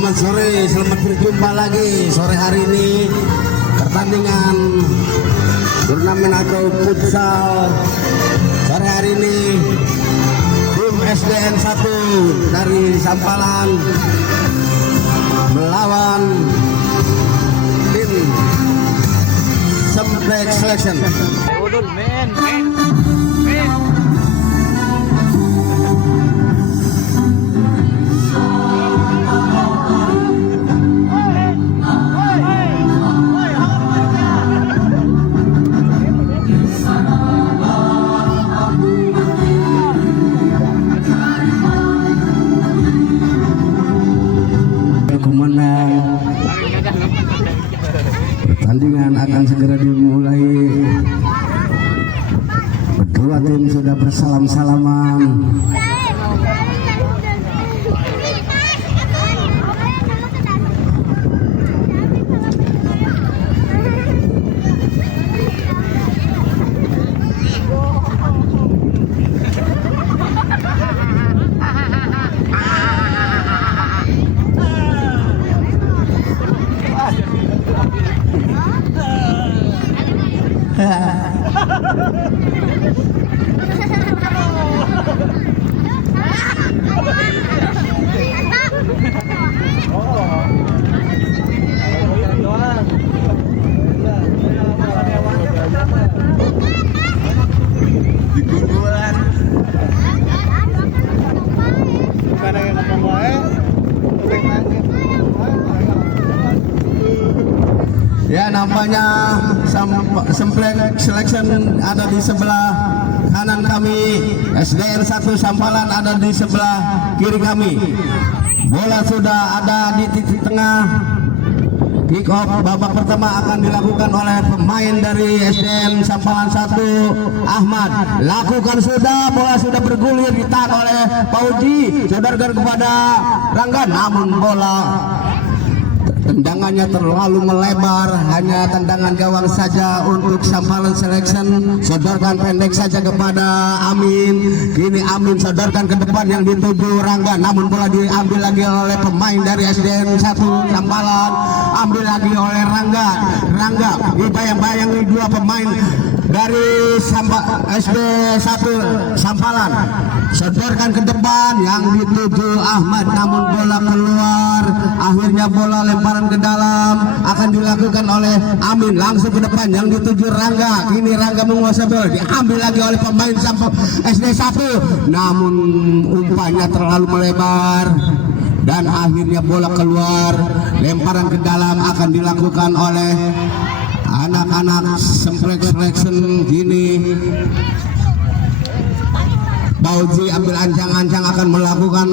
Selamat sore, selamat berjumpa lagi sore hari ini. Pertandingan turnamen atau futsal sore hari ini, tim SDN 1 dari Sampalan melawan tim Semplek Selection. Pertandingan akan segera dimulai. Kedua tim sudah bersalam-salaman. Ya, nampaknya Semplek Selection ada di sebelah kanan kami, SDN 1 Sampalan ada di sebelah kiri kami. Bola sudah ada di titik tengah. Kick off babak pertama akan dilakukan oleh pemain dari SDN Sampalan 1, Ahmad. Lakukan sudah, bola sudah bergulir, ditahan oleh Pauji, sodorkan kepada Rangga, namun bola tendangannya terlalu melebar, hanya tendangan gawang saja untuk Sampalan Selection. Sodorkan pendek saja kepada Amin. Kini Amin sodorkan ke depan yang dituju Rangga, namun bola diambil lagi oleh pemain dari SDN 1 Sampalan. Ambil lagi oleh Rangga. Rangga dibayang-bayang dua pemain dari SD 1 Sampalan. Sodorkan ke depan yang dituju Ahmad, namun bola keluar. Akhirnya bola lemparan ke dalam akan dilakukan oleh Amin, langsung ke depan yang dituju Rangga. Kini Rangga menguasai bola, diambil lagi oleh pemain SD 1, namun umpannya terlalu melebar dan akhirnya bola keluar. Lemparan ke dalam akan dilakukan oleh anak-anak Semplek Selection. Kini Bauji ambil ancang-ancang akan melakukan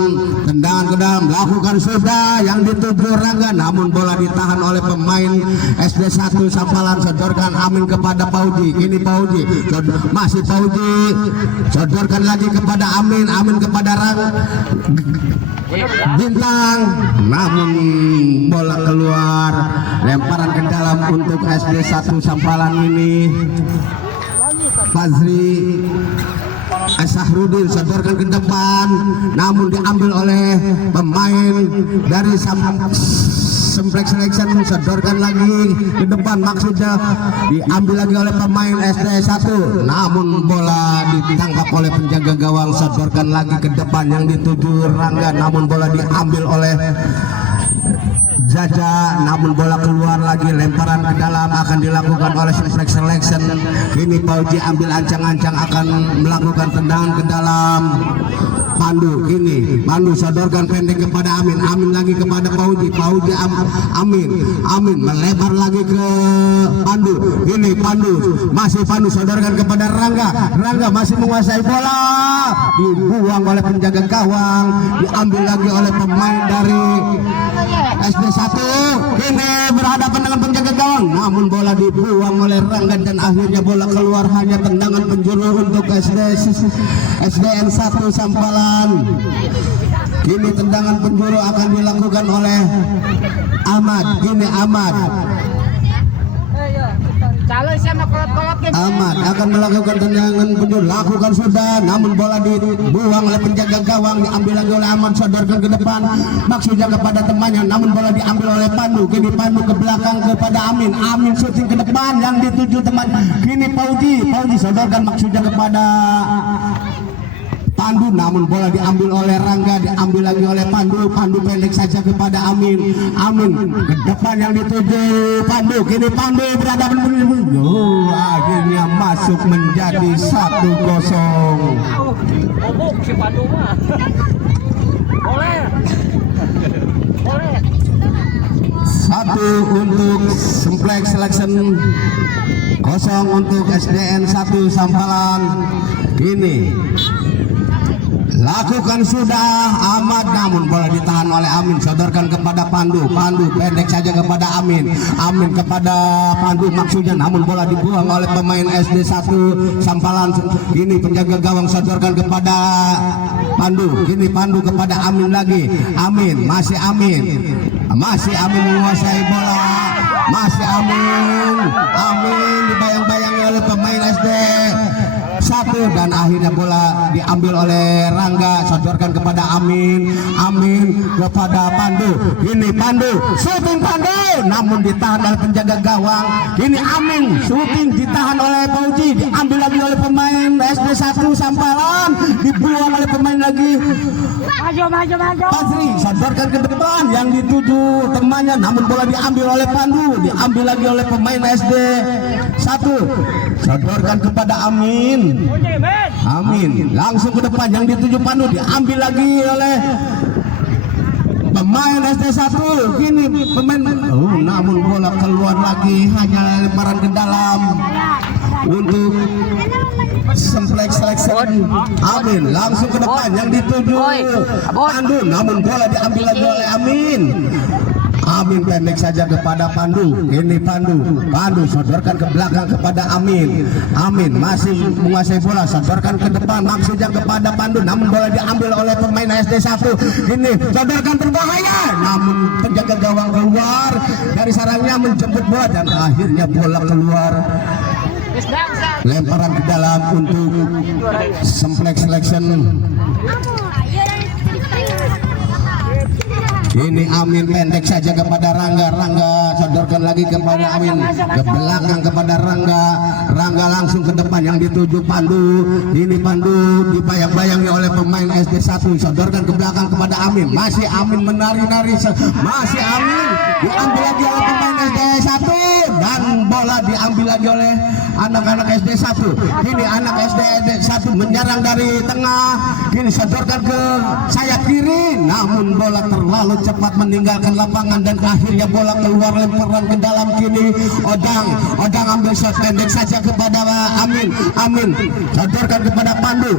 tendangan ke dalam, lakukan sudah yang dituju Rangga, namun bola ditahan oleh pemain SD 1 Sampalan. Sodorkan Amin kepada Bauji. Ini Bauji, masih Bauji, sodorkan lagi kepada Amin. Amin kepada Bintang, namun bola keluar. Lemparan ke dalam untuk SD 1 Sampalan ini. Fazri Sahrudin sodorkan ke depan, namun diambil oleh pemain dari Semplek Selection. Sodorkan lagi ke depan, maksudnya diambil lagi oleh pemain SD 1, namun bola ditangkap oleh penjaga gawang. Sodorkan lagi ke depan yang dituju Rangga, namun bola diambil oleh Jaja, namun bola keluar lagi. Lemparan ke dalam akan dilakukan oleh Semplek Selection. Ini Pauji ambil ancang-ancang akan melakukan tendangan ke dalam. Pandu, ini Pandu sodorkan pendek kepada Amin. Amin lagi kepada Pauji. Pauji Amin. Amin melebar lagi ke Pandu. Ini Pandu, masih Pandu sodorkan kepada Rangga. Rangga masih menguasai bola, dibuang oleh penjaga gawang. Diambil lagi oleh pemain dari SD 1. Kini berhadapan dengan penjaga gawang, namun bola dibuang oleh Rangga dan akhirnya bola keluar. Hanya tendangan penjuru untuk SDN 1 Sampalan. Kini tendangan penjuru akan dilakukan oleh Ahmad. Kini Ahmad Ahmad akan melakukan tendangan penjuru, lakukan sudah, namun bola dibuang oleh penjaga gawang, diambil lagi oleh Ahmad, sodorkan ke depan, maksudnya kepada temannya, namun bola diambil oleh Pandu, kini Pandu ke belakang kepada Amin, Amin syuting ke depan yang dituju teman, kini Pauji sodorkan maksudnya kepada Pandu, namun bola diambil oleh Rangga, diambil lagi oleh Pandu, Pandu pendek saja kepada Amin, Amin ke depan yang dituju Pandu, kini Pandu berhadapan akhirnya masuk menjadi 1-0. Si Pandu mah. Boleh. Satu untuk Semplek Selection, 0 untuk SDN 1 Sampalan. Ini lakukan sudah Ahmad, namun bola ditahan oleh Amin, sodorkan kepada Pandu, Pandu pendek saja kepada Amin, Amin kepada Pandu maksudnya, namun bola dibuang oleh pemain SD 1 Sampalan. Ini penjaga gawang sodorkan kepada Pandu, kini Pandu kepada Amin lagi, Amin masih Amin menguasai bola, masih Amin dibayang-bayangi oleh pemain SD 1 dan akhirnya bola diambil oleh Rangga, sodorkan kepada Amin kepada Pandu, ini Pandu syuting Pandu, namun ditahan oleh penjaga gawang, ini Amin syuting ditahan oleh Pauji, diambil lagi oleh pemain SD 1 Sampalan, dibuang oleh pemain lagi Pasri, sodorkan ke depan yang dituju temannya, namun bola diambil oleh Pandu, diambil lagi oleh pemain SD 1, sodorkan kepada Amin langsung ke depan yang dituju Pandu, diambil lagi oleh pemain SD 1, kini pemain namun bola keluar lagi, hanya lemparan ke dalam untuk Semplek Selection. Amin langsung ke depan yang dituju Pandu, namun bola diambil lagi oleh Amin pendek saja kepada Pandu, ini Pandu sodorkan ke belakang kepada Amin masih menguasai bola, sodorkan ke depan maksudnya kepada Pandu, namun bola diambil oleh pemain SD 1, ini sodorkan berbahaya, namun penjaga gawang keluar dari sarangnya menjemput bola dan akhirnya bola keluar, lemparan ke dalam untuk Semplek Selection. Ini Amin pendek saja kepada Rangga sodorkan lagi kepada Amin, ke belakang kepada Rangga langsung ke depan yang dituju Pandu, ini Pandu dibayang-bayangi oleh pemain SD 1, sodorkan ke belakang kepada Amin, masih Amin menari-nari, masih Amin diambil lagi oleh pemain SD 1 dan bola diambil lagi oleh anak-anak SD 1, ini anak SD 1 menyerang dari tengah, kini sodorkan ke sayap kiri, namun bola terlalu cepat meninggalkan lapangan dan akhirnya bola keluar, lemparan ke dalam, kini Odang ambil shot pendek saja kepada Amin sodorkan kepada Pandu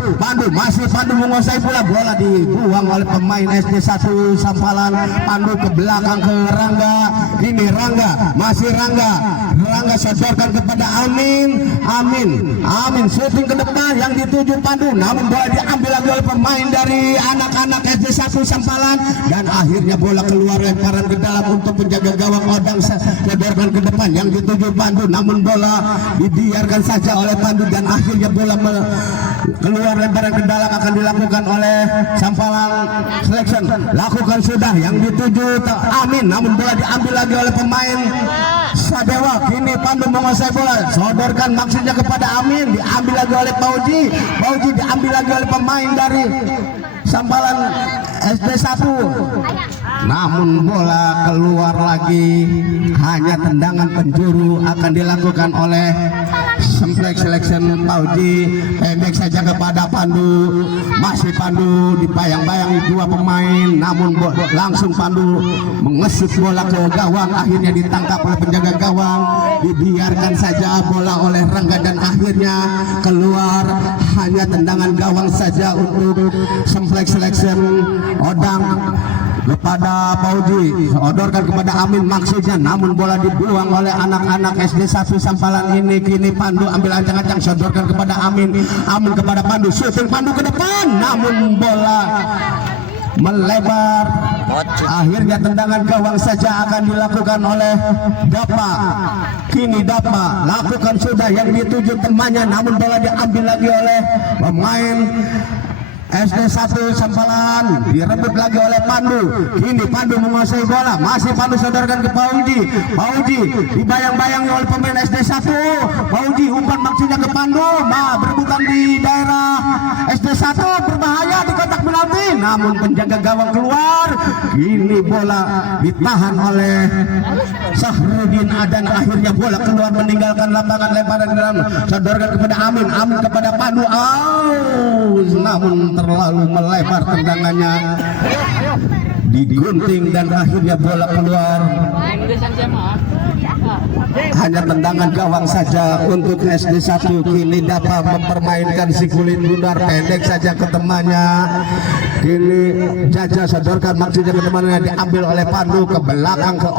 masih Pandu menguasai bola dibuang oleh pemain SD 1 Sampalan, Pandu ke belakang ke Rangga, ini Rangga sodorkan kepada Amin syuting ke depan yang dituju Pandu, namun bola diambil lagi oleh pemain dari anak-anak SD 1 Sampalan dan akhirnya bola keluar, lemparan ke dalam untuk penjaga gawang Odang, sodorkan ke depan yang dituju Pandu, namun bola dibiarkan saja oleh Pandu dan akhirnya bola keluar, lemparan ke dalam akan dilakukan oleh Sampalan Selection, lakukan sudah yang dituju Amin, namun bola diambil lagi oleh pemain Sadewa, kini Pandu menguasai bola, sodorkan maksudnya kepada Amin, diambil lagi oleh Pauji diambil lagi oleh pemain dari Sampalan SD 1, namun bola keluar lagi, hanya tendangan penjuru akan dilakukan oleh Semplek Selection. Pauji pendek saja kepada Pandu, masih Pandu dibayang-bayangi dua pemain, namun langsung Pandu mengesut bola ke gawang, akhirnya ditangkap oleh penjaga gawang, dibiarkan saja bola oleh Rangga dan akhirnya keluar, hanya tendangan gawang saja untuk Semplek Selection. Odang kepada Pauji, sodorkan kepada Amin maksudnya, namun bola dibuang oleh anak-anak SD 1 Sampalan ini, kini Pandu ambil ancang-ancang, sodorkan kepada Amin kepada Pandu, syuting Pandu ke depan, namun bola melebar. Akhirnya tendangan gawang saja akan dilakukan oleh Dapa. Kini Dapa lakukan sudah yang dituju temannya, namun bola diambil lagi oleh pemain SD1 Sampalan, direbut lagi oleh Pandu. Kini Pandu menguasai bola, masih Pandu sodorkan ke Pauji. Pauji dibayang-bayangi oleh pemain SD1. Pauji umpan maksudnya ke Pandu, berebutan di daerah SD1, berbahaya di kotak penalti, namun penjaga gawang keluar. Kini bola ditahan oleh Sahrudin Adan, akhirnya bola keluar meninggalkan lapangan, lemparan dalam, sodorkan kepada Amin, Amin kepada Pandu, namun terlalu melebar tendangannya, digunting dan akhirnya bola keluar. Hanya tendangan gawang saja untuk SD1. Kini dapat mempermainkan si kulit bundar, pendek saja ke temannya. Kini Jaja sodorkan maksudnya ke temannya, diambil oleh Pandu ke belakang ke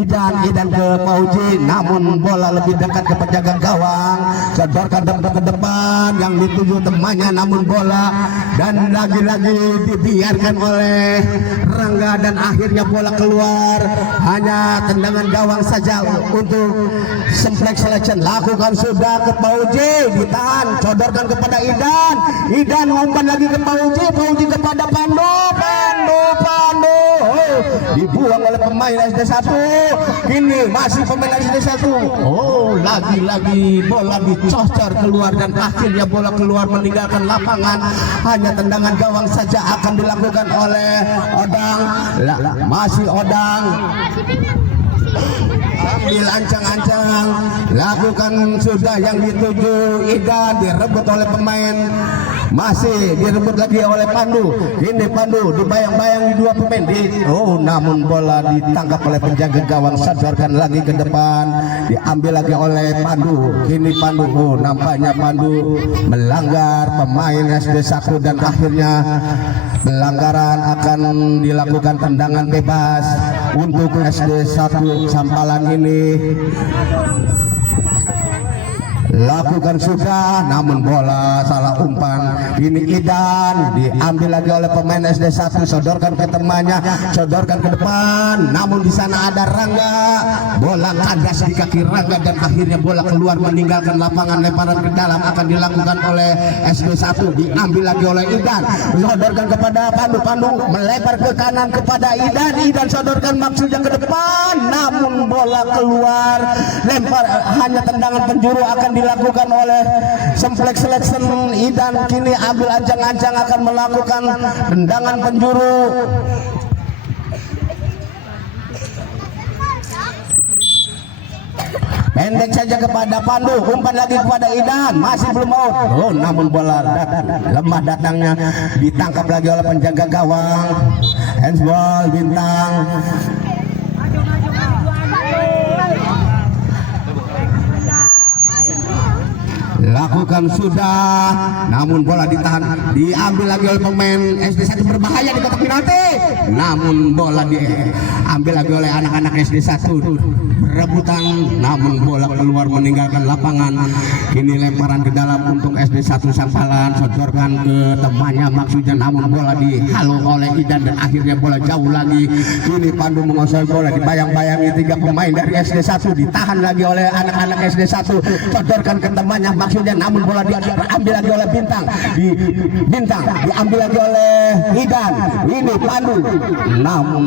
Idan ke Pauji, namun bola lebih dekat ke penjaga gawang, sodorkan ke depan yang dituju temannya, namun bola dan lagi-lagi dibiarkan oleh Rangga dan akhirnya bola keluar. Hanya tendangan gawang saja untuk Simplex Selection. Lakukan sudah ke Pauji, ditahan, sodorkan kepada Idan. Idan umpan lagi ke Pauji, Pauji kepada Pandu, Pandu dibuang oleh pemain SD1. Kini masih pemain SD1. Lagi-lagi bola dicocor keluar dan akhirnya bola keluar meninggalkan lapangan. Hanya tendangan gawang saja akan dilakukan oleh Odang. Masih Odang, ambil ancang-ancang, lakukan sudah yang dituju Idan, direbut oleh pemain, masih direbut lagi oleh Pandu. Ini Pandu dibayang-bayang dua pemain, namun bola ditangkap oleh penjaga gawang, sodorkan lagi ke depan, diambil lagi oleh Pandu. Kini Pandu, nampaknya Pandu melanggar pemain SD1 dan akhirnya pelanggaran akan dilakukan tendangan bebas untuk SD1 Sampalan ini. Lakukan sudah, namun bola salah umpan. Ini Idan, diambil lagi oleh pemain SD1, sodorkan ke temannya, sodorkan ke depan, namun di sana ada Rangga. Bola kandas di kaki Rangga dan akhirnya bola keluar meninggalkan lapangan, lemparan ke dalam akan dilakukan oleh SD1, diambil lagi oleh Idan, sodorkan kepada Pandu, Pandu melebar ke kanan kepada Idan, Idan sodorkan maksudnya ke depan, namun bola keluar, lempar, hanya tendangan penjuru akan dilakukan oleh Simplex Selection. Idan kini ambil ancang-ancang akan melakukan tendangan penjuru. Pendek saja kepada Pandu, umpan lagi kepada Idan, masih belum mau. Namun bola lemah datangnya, ditangkap lagi oleh penjaga gawang. Handsball Bintang. Lakukan sudah, namun bola ditahan, diambil lagi oleh pemain SD1, berbahaya di kotak penalti, namun bola diambil lagi oleh anak-anak SD1, berebutan, namun bola keluar meninggalkan lapangan. Kini lemparan ke dalam untuk SD1 Sampalan, sodorkan ke temannya maksudnya, namun bola dihalau oleh Idan dan akhirnya bola jauh lagi. Kini Pandu menguasai bola, dibayang-bayangi tiga pemain dari SD1, ditahan lagi oleh anak-anak SD1, sodorkan ke temannya maksudnya, namun bola diambil lagi oleh Bintang, diambil lagi oleh Idan. Ini Pandu, namun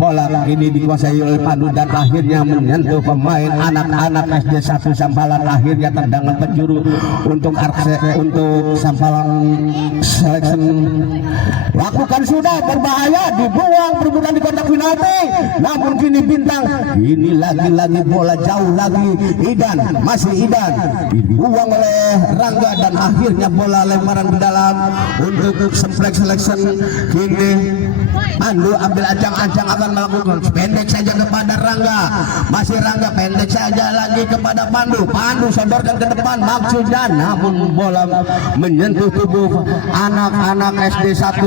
bola ini dikuasai oleh Pandu dan akhirnya menyentuh pemain anak-anak SD1 Sampalan. Akhirnya tendangan penjuru untuk Sampalan Selection. Lakukan sudah, berbahaya, dibuang, berebutan di kotak penalti, namun kini Bintang, ini lagi-lagi bola jauh lagi. Idan, masih Idan, dibuang oleh Rangga dan akhirnya bola lemparan ke dalam untuk Simplex Selection. Kini Pandu ambil ancang-ancang akan melakukan pendek saja kepada Rangga, masih Rangga pendek saja lagi kepada Pandu, Pandu sodorkan ke depan maksudnya, namun bola menyentuh tubuh anak-anak SD1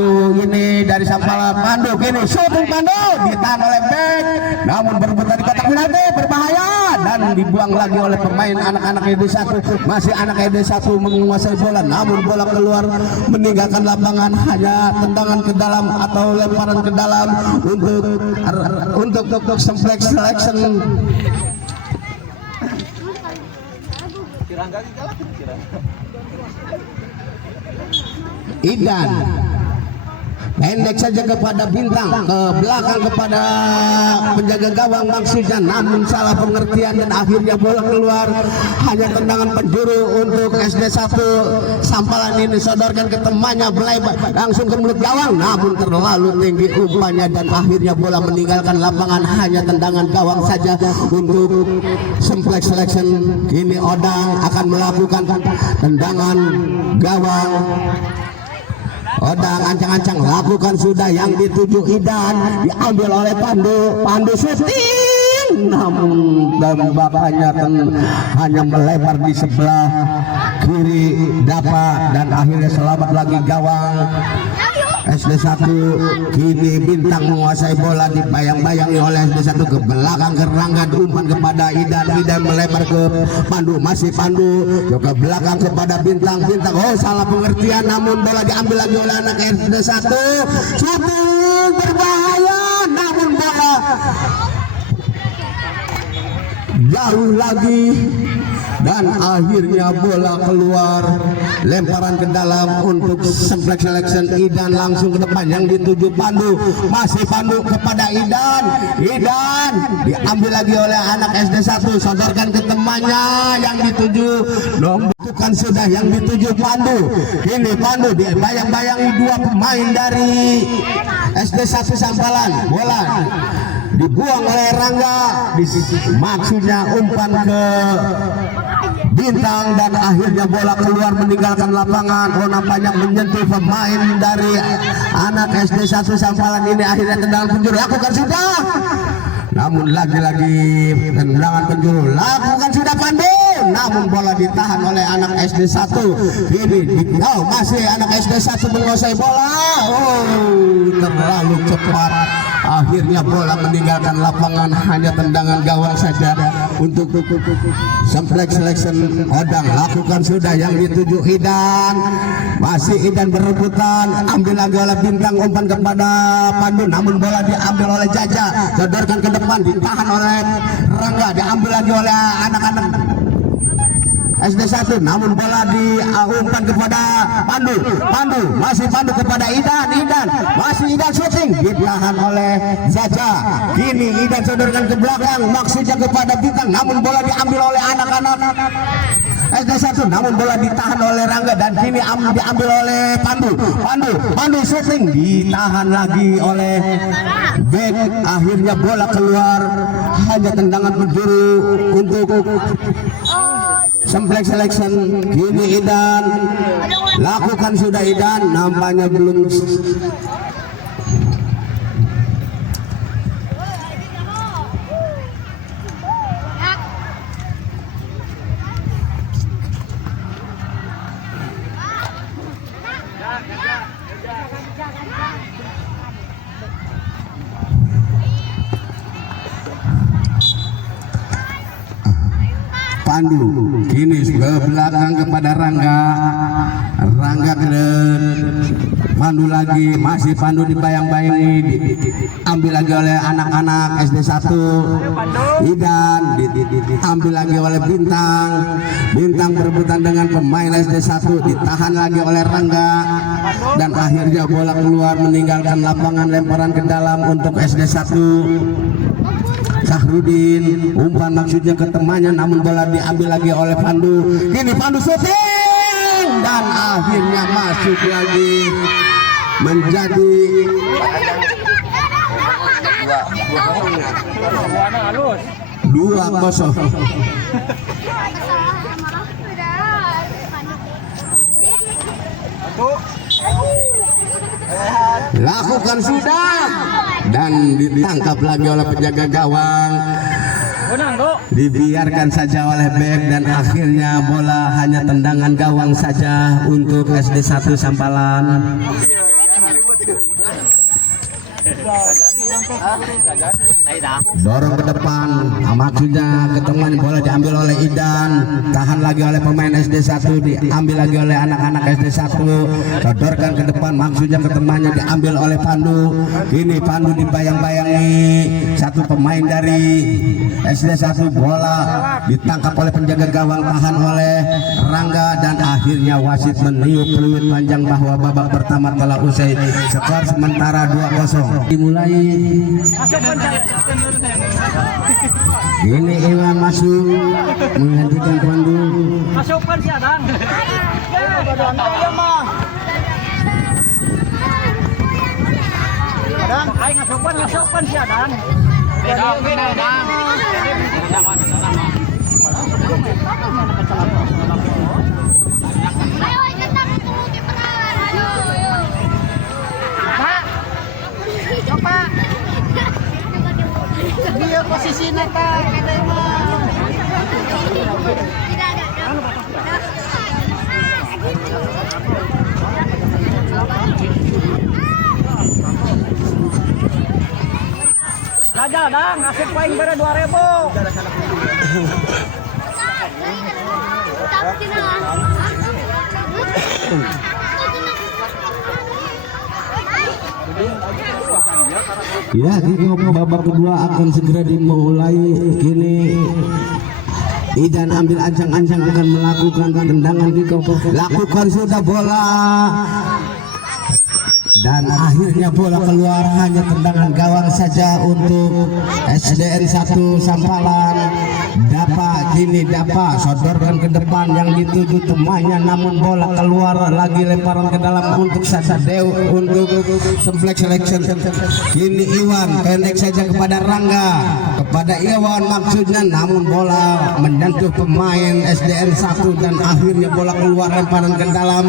ini dari Sampalan. Pandu kini shooting, Pandu ditahan oleh back, namun berebutan di kotak penalti, berbahaya dan dibuang lagi oleh pemain anak-anak SD1. Masih anak SD1 menguasai bola, namun bola keluar meninggalkan lapangan. Hanya tendangan ke dalam atau lemparan ke dalam untuk Semplek Selection. Idan pendek saja kepada Bintang, ke belakang kepada penjaga gawang maksudnya, namun salah pengertian dan akhirnya bola keluar. Hanya tendangan penjuru untuk SD1. Sampalan ini disodorkan ke temannya, melebar langsung ke mulut gawang, namun terlalu tinggi umpannya dan akhirnya bola meninggalkan lapangan. Hanya tendangan gawang saja untuk Semplek Selection. Kini Odang akan melakukan tendangan gawang. Odang ancang-ancang lakukan sudah, yang dituju Idan diambil oleh Pandu syuting, namun tembakannya hanya melebar di sebelah kiri dapat dan akhirnya selamat lagi gawang SD1. Kini Bintang menguasai bola, dibayang-bayangi oleh SD1 ke belakang ke Rangga, umpan kepada Idan melebar ke Pandu, masih Pandu ke belakang kepada Bintang. Oh salah pengertian, namun bola diambil lagi oleh anak SD1. Shooting berbahaya, namun bola jauh lagi dan akhirnya bola keluar, lemparan ke dalam untuk Semplek Selection. Idan langsung ke depan, yang dituju Pandu, masih Pandu kepada Idan diambil lagi oleh anak SD1, sodorkan ke temannya, yang dituju bukan sudah, yang dituju Pandu. Ini Pandu dibayang-bayangi dua pemain dari SD1 Sampalan, bola dibuang oleh Rangga, maksudnya umpan ke Bintang dan akhirnya bola keluar meninggalkan lapangan. Oh nampaknya menyentuh pemain dari anak SD1 Sampalan ini. Akhirnya tendangan penjuru lakukan sudah, namun lagi-lagi tendangan penjuru lakukan sudah Pandu, namun bola ditahan oleh anak SD1. Ini masih anak SD1 menguasai bola. Terlalu cepat, akhirnya bola meninggalkan lapangan. Hanya tendangan gawang saja untuk Semplek Selection. Odang lakukan sudah, yang dituju Idan, masih Idan berebutan, ambil lagi oleh Bintang, umpan kepada Pandu, namun bola diambil oleh Jaja, sodorkan ke depan, ditahan oleh Rangga, diambil lagi oleh anak-anak SD1, namun bola diumpan kepada Pandu, masih Pandu kepada Idan, masih Idan syuting, ditahan oleh Jaja. Kini Idan sodorkan ke belakang, maksudnya kepada Bintang, namun bola diambil oleh anak-anak SD1, namun bola ditahan oleh Rangga dan kini diambil oleh Pandu syuting, ditahan lagi oleh back. Akhirnya bola keluar, hanya tendangan penjuru untuk Semplek Selection. Kini Idan lakukan sudah, Idan nampaknya belum. Pandu kini ke belakang kepada Rangga ke Pandu lagi, masih Pandu dibayang-bayangi, diambil lagi oleh anak-anak SD1. Idan diambil lagi oleh Bintang berebutan dengan pemain SD1, ditahan lagi oleh Rangga dan akhirnya bola keluar meninggalkan lapangan, lemparan ke dalam untuk SD1. Sahrudin, umpan maksudnya ke temannya, namun bola diambil lagi oleh Pandu. Kini Pandu syuting dan akhirnya masuk lagi menjadi 2-0. Lakukan sudah dan ditangkap lagi oleh penjaga gawang, dibiarkan saja oleh back dan akhirnya bola hanya tendangan gawang saja untuk SD1 Sampalan. dorong ke depan, maksudnya ketemuan bola diambil oleh Idan, tahan lagi oleh pemain SD 1, diambil lagi oleh anak-anak SD 1, sodorkan ke depan, maksudnya ketemuannya diambil oleh Pandu. Ini Pandu dibayang-bayangi satu pemain dari SD 1, bola ditangkap oleh penjaga gawang, tahan oleh Rangga, dan akhirnya wasit meniup peluit panjang bahwa babak pertama telah usai. Skor sementara 2-0. Dimulai. Ini Iwan masuk menggantikan Pandu. Masukkan si Adang. Adang, ayo masukkan si Adang. Dia posisi nata kata mah. Tidak Raja Adang, ngasih poin bere 2000. Ya, kick-off babak kedua akan segera dimulai. Kini Idan ambil ancang-ancang akan melakukan tendangan kick-off. Lakukan sudah bola. Dan akhirnya bola keluar, hanya tendangan gawang saja untuk SDN 1 Sampalan. Kini Dapa sodorkan ke depan yang dituju temannya, namun bola keluar lagi, lemparan ke dalam untuk Sasadeu untuk Semplek Selection. Kini Iwan pendek saja kepada Rangga, kepada Iwan maksudnya, namun bola menyentuh pemain SDN 1 dan akhirnya bola keluar, lemparan ke dalam.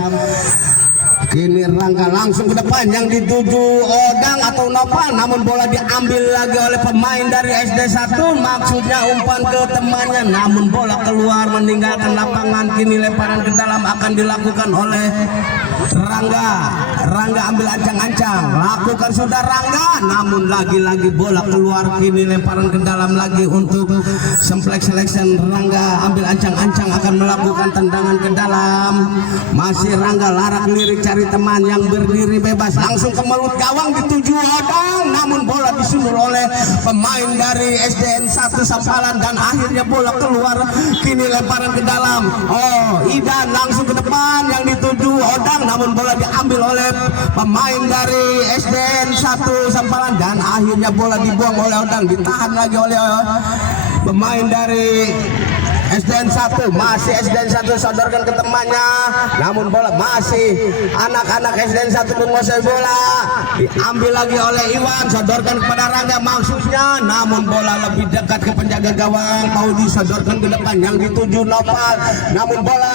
Kini Rangga langsung ke depan yang dituju Odang atau Nopal, namun bola diambil lagi oleh pemain dari SD 1, maksudnya umpan ke temannya, namun bola keluar meninggalkan lapangan. Kini lemparan ke dalam akan dilakukan oleh Rangga. Rangga ambil ancang-ancang, lakukan sudah Rangga, namun lagi-lagi bola keluar. Kini lemparan ke dalam lagi untuk Semplek Selection. Rangga ambil ancang-ancang akan melakukan tendangan ke dalam, masih Rangga larak lirik cari teman yang berdiri bebas, langsung ke mulut gawang dituju Odang, namun bola disundul oleh pemain dari SDN 1 Sampalan dan akhirnya bola keluar. Kini lemparan ke dalam, Idan langsung ke depan yang dituju Odang, namun bola diambil oleh pemain dari SDN 1 Sampalan dan akhirnya bola dibuang oleh Odang, ditahan lagi oleh pemain dari SDN 1, masih SDN 1 sodorkan ke temannya, namun bola masih anak-anak SDN 1 menguasai bola, diambil lagi oleh Iwan, sodorkan kepada Rangga maksudnya, namun bola lebih dekat ke penjaga gawang, mau disodorkan ke depan yang dituju Nopal, namun bola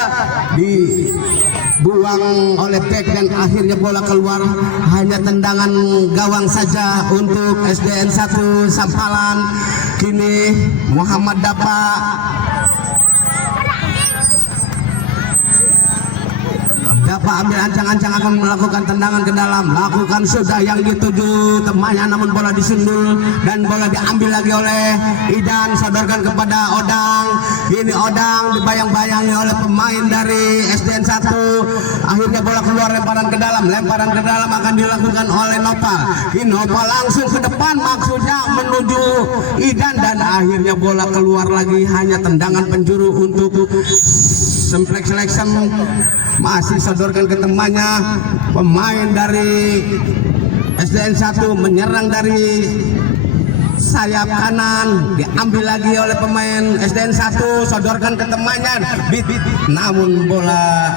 dibuang oleh Tek dan akhirnya bola keluar, hanya tendangan gawang saja untuk SDN 1 Sampalan. Kini Muhammad Dapa ambil ancang-ancang akan melakukan tendangan ke dalam, lakukan sudah yang dituju temannya, namun bola disundul dan bola diambil lagi oleh Idan, sodorkan kepada Odang. Ini Odang dibayang-bayangi oleh pemain dari SDN 1, akhirnya bola keluar, lemparan ke dalam akan dilakukan oleh Nopal. Ini Nopal langsung ke depan maksudnya menuju Idan dan akhirnya bola keluar lagi, hanya tendangan penjuru untuk Semplek Selection. Masih sodorkan ke temannya, pemain dari SDN 1 menyerang dari sayap kanan, diambil lagi oleh pemain SDN 1, sodorkan ke temannya, namun bola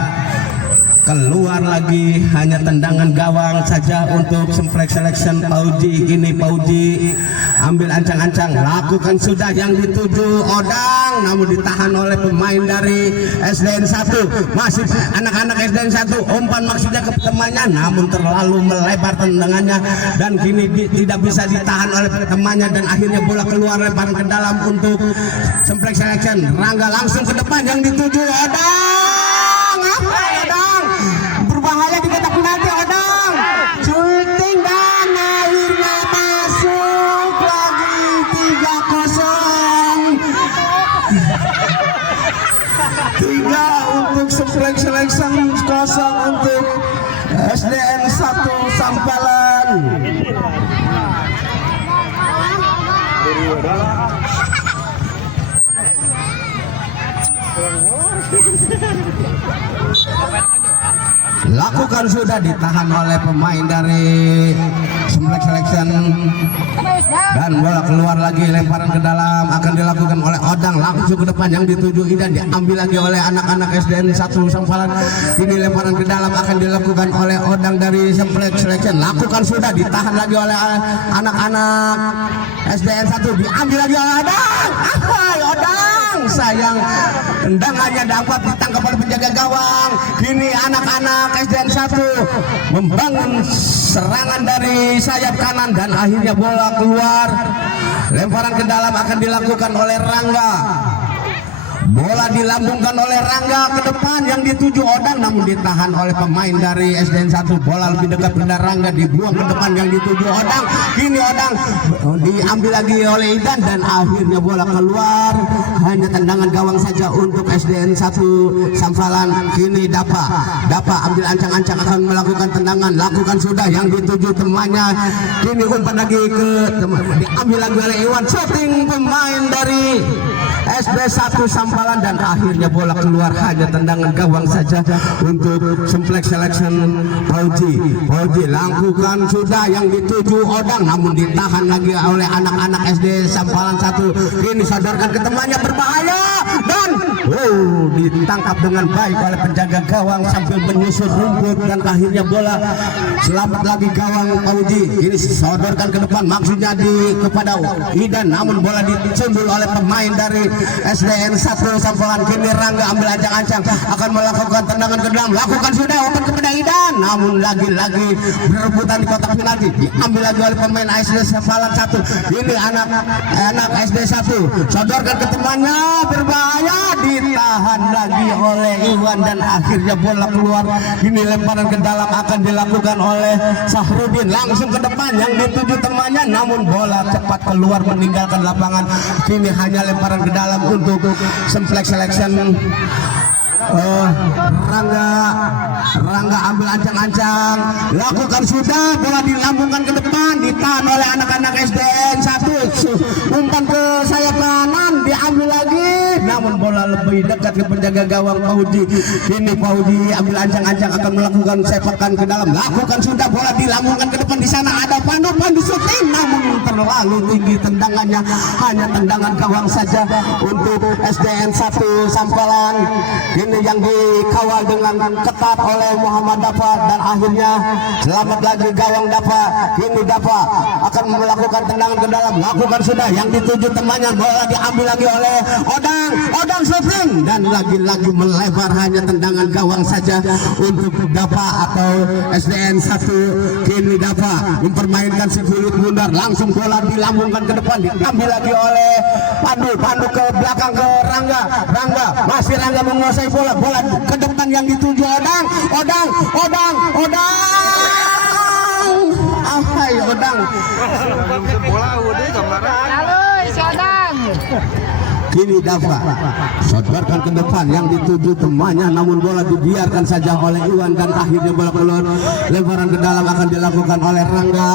keluar lagi, hanya tendangan gawang saja untuk Semplek Selection. Pauji, ini Pauji ambil ancang-ancang, lakukan sudah yang dituju Odang, namun ditahan oleh pemain dari SDN 1, masih anak-anak SDN 1, umpan maksudnya ke temannya, namun terlalu melebar tendangannya dan kini tidak bisa ditahan oleh temannya dan akhirnya bola keluar, lemparan ke dalam untuk Semplek Selection. Rangga langsung ke depan yang dituju Odang, Odang berbahaya di kotak penalti. Odang shooting dan akhirnya masuk lagi SDN 1 Sampalan. Lakukan sudah ditahan oleh pemain dari Semplek Selection dan bola keluar lagi, lemparan ke dalam akan dilakukan oleh Odang langsung ke depan yang dituju Idan, diambil lagi oleh anak-anak SDN 1 Sampalan. Ini lemparan ke dalam akan dilakukan oleh Odang dari Semplek Selection. Lakukan sudah ditahan lagi oleh anak-anak SDN 1, diambil lagi oleh Odang. Odang sayang, tendangannya dapat ditangkap oleh penjaga gawang. Kini anak-anak SDN 1 membangun serangan dari sayap kanan dan akhirnya bola keluar. Lemparan ke dalam akan dilakukan oleh Rangga. Bola dilambungkan oleh Rangga ke depan yang dituju Odang, namun ditahan oleh pemain dari SDN 1. Bola lebih dekat pada Rangga, dibuang ke depan yang dituju Odang. Kini Odang diambil lagi oleh Idan dan akhirnya bola keluar. Hanya tendangan gawang saja untuk SDN 1 Sampalan. Kini Dapa ambil ancang-ancang akan melakukan tendangan. Lakukan sudah yang dituju temannya. Kini umpan lagi ke diambil lagi oleh Iwan. Shooting pemain dari SD 1 Sampalan dan akhirnya bola keluar. Hanya tendangan gawang saja untuk Semplek Selection. Pauji lakukan sudah yang dituju Odang, namun ditahan lagi oleh anak-anak SD Sampalan 1. Ini sodorkan ke temannya, berbahaya dan ditangkap dengan baik oleh penjaga gawang sambil menyusur rumput dan akhirnya bola selamat lagi gawang Pauji. Ini sodorkan ke depan, maksudnya kepada Idan, namun bola dicundul oleh pemain dari SDN 1 Sampalan. Kini Rangga ambil ancang-ancang akan melakukan tendangan ke dalam. Lakukan sudah umpan kepada Idan, namun lagi-lagi berebutan di kotak penalti, diambil lagi oleh pemain SD Sampalan 1. Ini anak SD 1 sodorkan ke temannya, berbahaya, ditahan lagi oleh Iwan dan akhirnya bola keluar. Ini lemparan ke dalam akan dilakukan oleh Sahrudin langsung ke depan yang dituju temannya, namun bola cepat keluar meninggalkan lapangan. Kini hanya lemparan ke dalam untuk Semplek Selection. Rangga ambil ancang-ancang, lakukan sudah, bola dilambungkan ke depan, ditahan oleh anak-anak SDN 1. Umpan ke sayap kanan, diambil lagi, namun bola lebih dekat ke penjaga gawang Pauji. Ini Pauji ambil ancang-ancang akan melakukan sepakan ke dalam. Lakukan sudah, bola dilambungkan ke depan. Di sana ada Pandu syuting, namun terlalu tinggi tendangannya. Hanya tendangan gawang saja untuk SDN 1 Sampalan. Ini yang dikawal dengan ketat oleh Muhammad Dapa dan akhirnya selamat lagi gawang Dapa. Kini Dapa akan melakukan tendangan ke dalam. Lakukan sudah yang dituju temannya, bola diambil lagi oleh Odang shooting dan lagi-lagi melebar. Hanya tendangan gawang saja untuk Dapa atau SDN 1. Kini Dapa mempermainkan si kulit bundar, langsung bola dilambungkan ke depan, diambil lagi oleh Pandu ke belakang ke Rangga. Masih Rangga menguasai bola ke depan yang dituju Odang. Odang. Kini Dava sodorkan ke depan yang dituju temannya, namun bola dibiarkan saja oleh Iwan dan akhirnya bola keluar. Lemparan ke dalam akan dilakukan oleh Rangga.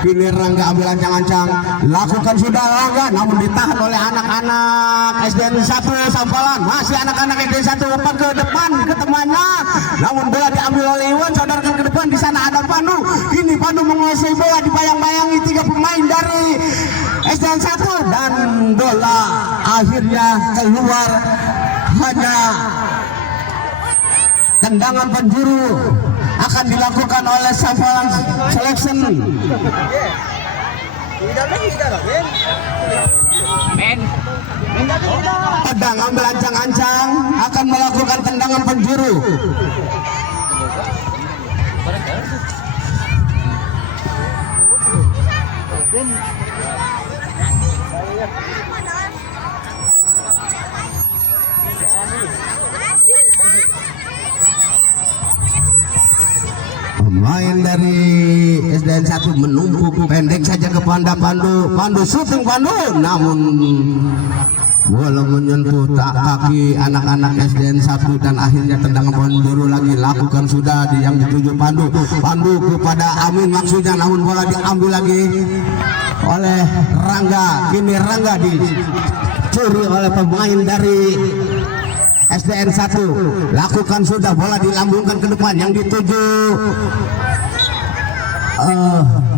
Kini Rangga ambil ancang-ancang, lakukan sudah Rangga, namun ditahan oleh anak-anak SDN 1 Sampalan. Masih anak-anak SDN 1 umpan ke depan ke temannya, namun bola diambil oleh Iwan, sodorkan ke depan. Di sana ada Pandu. Kini Pandu menguasai bola, dibayang-bayangi 3 pemain dari SDN 1 dan bola akhirnya keluar. Hanya tendangan penjuru akan dilakukan oleh Sampalan Selection. Odang ambil ancang-ancang akan melakukan tendangan penjuru. Pemain dari SDN 1 menumpuk pendek saja ke Pandu. Pandu shooting Pandu, namun bola menyentuh tak kaki anak-anak SDN 1 dan akhirnya tendangan penjuru lagi lakukan sudah yang dituju Pandu kepada Amin maksudnya, namun bola diambil lagi oleh Rangga. Kini Rangga dicuri oleh pemain dari SDN 1, lakukan sudah, bola dilambungkan ke depan yang dituju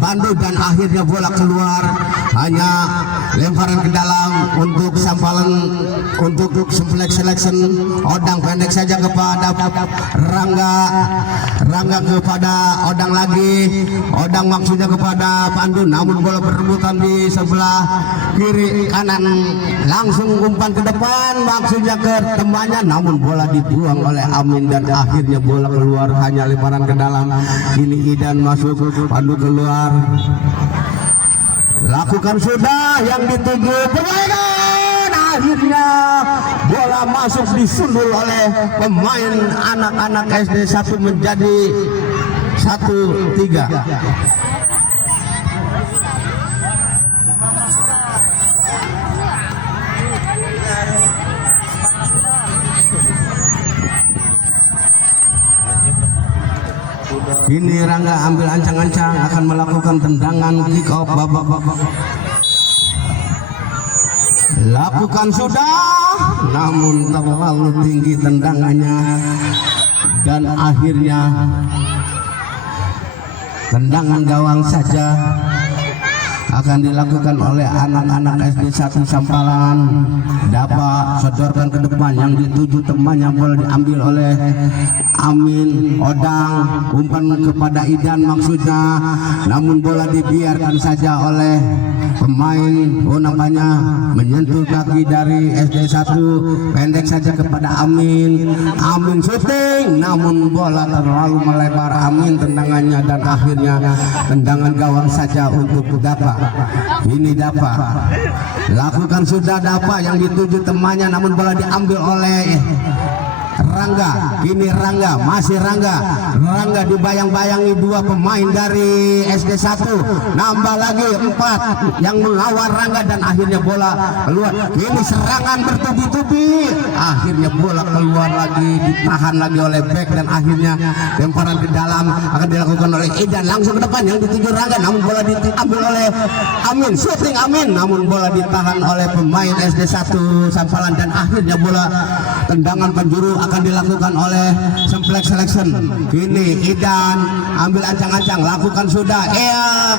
Pandu dan akhirnya bola keluar, hanya lemparan ke dalam untuk sampalan untuk selection. Odang pendek saja kepada Rangga kepada Odang lagi, Odang maksudnya kepada Pandu, namun bola berebutan di sebelah kiri kanan, langsung umpan ke depan maksudnya ke temannya, namun bola dibuang oleh Amin dan akhirnya bola keluar, hanya lemparan ke dalam. Kini Idan masuk, Pandu keluar, lakukan sudah yang dituju permainan, akhirnya bola masuk disundul oleh pemain anak-anak SD 1 menjadi 1-3. Ini Rangga ambil ancang-ancang akan melakukan tendangan kick off babak. Lakukan sudah, namun terlalu tinggi tendangannya dan akhirnya tendangan gawang saja akan dilakukan oleh anak-anak SD 1 Sampalan. Dapat sodorkan ke depan yang dituju temannya, bola diambil oleh Amin. Odang umpan kepada Idan maksudnya, namun bola dibiarkan saja oleh pemain menyentuh kaki dari SD 1, pendek saja kepada Amin. Amin syuting, namun bola terlalu melebar. Amin tendangannya dan akhirnya tendangan gawang saja untuk Dapa. Ini Dapa, lakukan sudah Dapa yang dituju temannya, namun bola diambil oleh Rangga. Kini Rangga, masih Rangga dibayang-bayangi dua pemain dari SD 1, nambah lagi 4 yang melawan Rangga dan akhirnya bola keluar. Ini serangan bertubi-tubi, akhirnya bola keluar lagi, ditahan lagi oleh back dan akhirnya lemparan ke dalam akan dilakukan oleh Idan, langsung ke depan yang dituju Rangga, namun bola diambil oleh Amin, shooting Amin, namun bola ditahan oleh pemain SD 1 Sampalan dan akhirnya bola tendangan penjuru akan dilakukan oleh selection. Kini Idan ambil ancang-ancang, lakukan sudah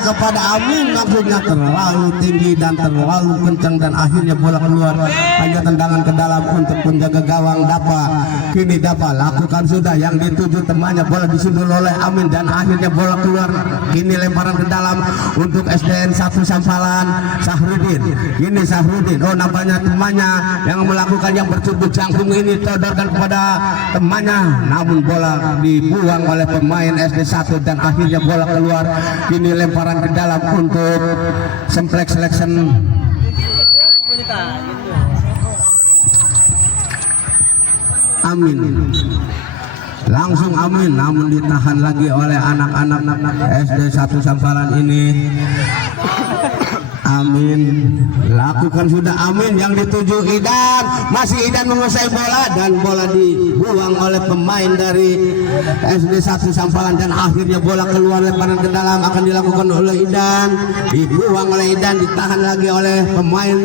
kepada Amin, maksudnya terlalu tinggi dan terlalu kencang dan akhirnya bola keluar, hanya tendangan ke dalam untuk penjaga gawang Dapa. Kini Dapa lakukan sudah yang dituju temannya, bola disundul oleh Amin dan akhirnya bola keluar. Kini lemparan ke dalam untuk SDN 1 Sampalan, Sahrudin. Kini Sahrudin, nampaknya temannya yang melakukan yang bertubuh jangkung ini todorkan kepada temannya, namun bola dibuang oleh pemain SD 1 dan akhirnya bola keluar. Kini lemparan ke dalam untuk selection. Amin, langsung Amin, namun ditahan lagi oleh anak-anak SD 1 Sampalan ini. Amin, lakukan sudah Amin yang dituju Idan, masih Idan menguasai bola dan bola dibuang oleh pemain dari SD 1 Sampalan dan akhirnya bola keluar, lemparan ke dalam akan dilakukan oleh Idan, dibuang oleh Idan, ditahan lagi oleh pemain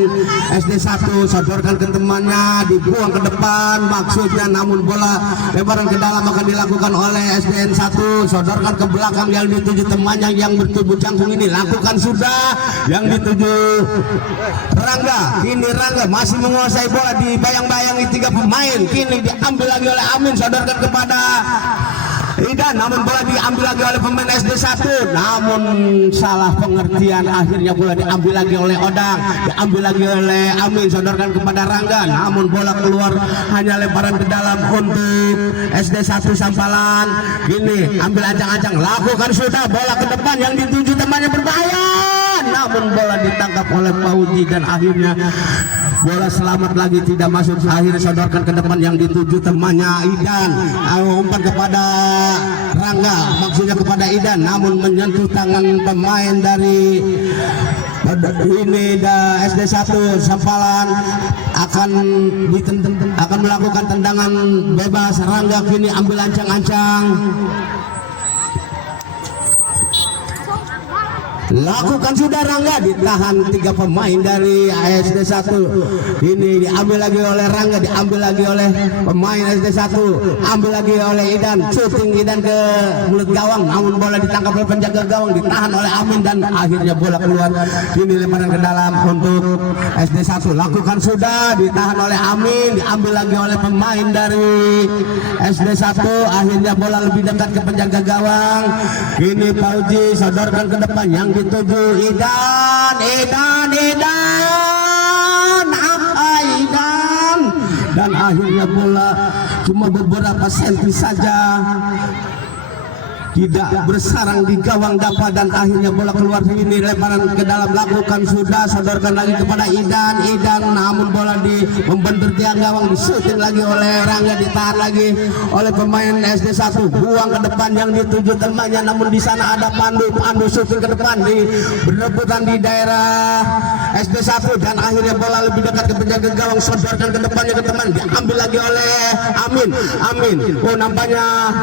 SD 1, sodorkan ke temannya, dibuang ke depan maksudnya, namun bola lemparan ke dalam akan dilakukan oleh SDN 1, sodorkan ke belakang yang dituju temannya yang bertubuh jangkung ini, lakukan sudah yang dituju Rangga. Kini Rangga masih menguasai bola, dibayang-bayangi 3 pemain, kini diambil lagi oleh Amin, sodorkan kepada Idan, namun bola diambil lagi oleh pemain SD 1, namun salah pengertian, akhirnya bola diambil lagi oleh Odang, diambil lagi oleh Amin, sodorkan kepada Rangga, namun bola keluar, hanya lemparan ke dalam untuk SD 1 Sampalan. Kini ambil ancang-ancang, lakukan sudah, bola ke depan yang dituju temannya berbahaya, namun bola ditangkap oleh Pauji dan akhirnya bola selamat lagi, tidak masuk. Akhirnya sodorkan ke depan yang dituju temannya Idan, umpan kepada Rangga, maksudnya kepada Idan, namun menyentuh tangan pemain dari ini SD 1 Sampalan akan melakukan tendangan bebas. Rangga kini ambil ancang-ancang, lakukan sudah. Rangga ditahan 3 pemain dari SD 1. Ini diambil lagi oleh Rangga, diambil lagi oleh pemain SD 1, ambil lagi oleh Idan, shooting Idan ke mulut gawang, namun bola ditangkap oleh penjaga gawang, ditahan oleh Amin dan akhirnya bola keluar. Ini lemparan ke dalam untuk SD 1. Lakukan sudah, ditahan oleh Amin, diambil lagi oleh pemain dari SD 1. Akhirnya bola lebih dekat ke penjaga gawang. Ini Fauzi sodorkan ke depan yang dituju Idan, dan akhirnya bola cuma beberapa senti saja tidak bersarang di gawang Dapa dan akhirnya bola keluar. Ini lemparan ke dalam, lakukan sudah, sodorkan lagi kepada Idan, namun bola membentur tiang gawang, disuting lagi oleh Rangga, ditahan lagi oleh pemain SD 1, buang ke depan yang dituju temannya, namun di sana ada Pandu syuting ke depan, berebutan di daerah SD 1 dan akhirnya bola lebih dekat ke penjaga gawang, sodorkan ke depannya ke teman, diambil lagi oleh Amin. Oh, nampaknya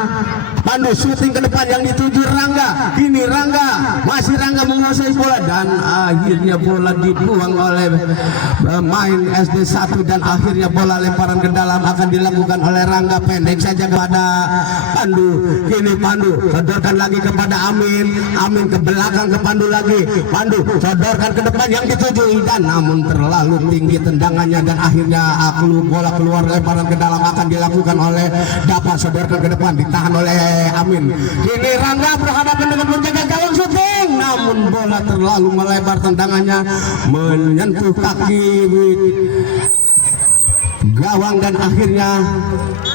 Pandu syuting ke depan yang dituju Rangga. Kini Rangga menguasai bola dan akhirnya bola dibuang oleh pemain SD 1 dan akhirnya bola lemparan ke dalam akan dilakukan oleh Rangga, pendek saja kepada Pandu. Kini Pandu sodorkan lagi kepada Amin ke belakang ke Pandu lagi. Pandu sodorkan ke depan yang dituju Idan, namun terlalu tinggi tendangannya dan akhirnya bola keluar, lemparan ke dalam akan dilakukan oleh Dapa, sodorkan ke depan, ditahan oleh Amin. Kini Rangga berhadapan dengan penjaga gawang syuting, namun bola terlalu melebar, tendangannya menyentuh kaki gawang dan akhirnya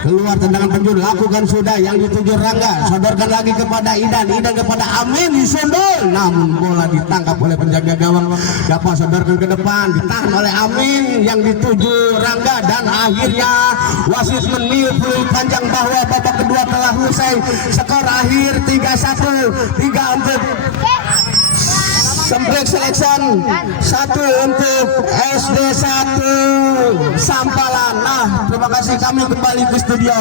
keluar tendangan penjuru. Lakukan sudah yang dituju Rangga, sodorkan lagi kepada Idan kepada Amin, disundul, namun bola ditangkap oleh penjaga gawang. Dapat sodorkan ke depan, ditahan oleh Amin yang dituju Rangga dan akhirnya wasit meniup peluit panjang bahwa babak kedua telah usai. Skor akhir 3-1, 3 untuk Sembrek Selection, 1 untuk SD 1 Sampalan. Nah, terima kasih, kami kembali ke studio.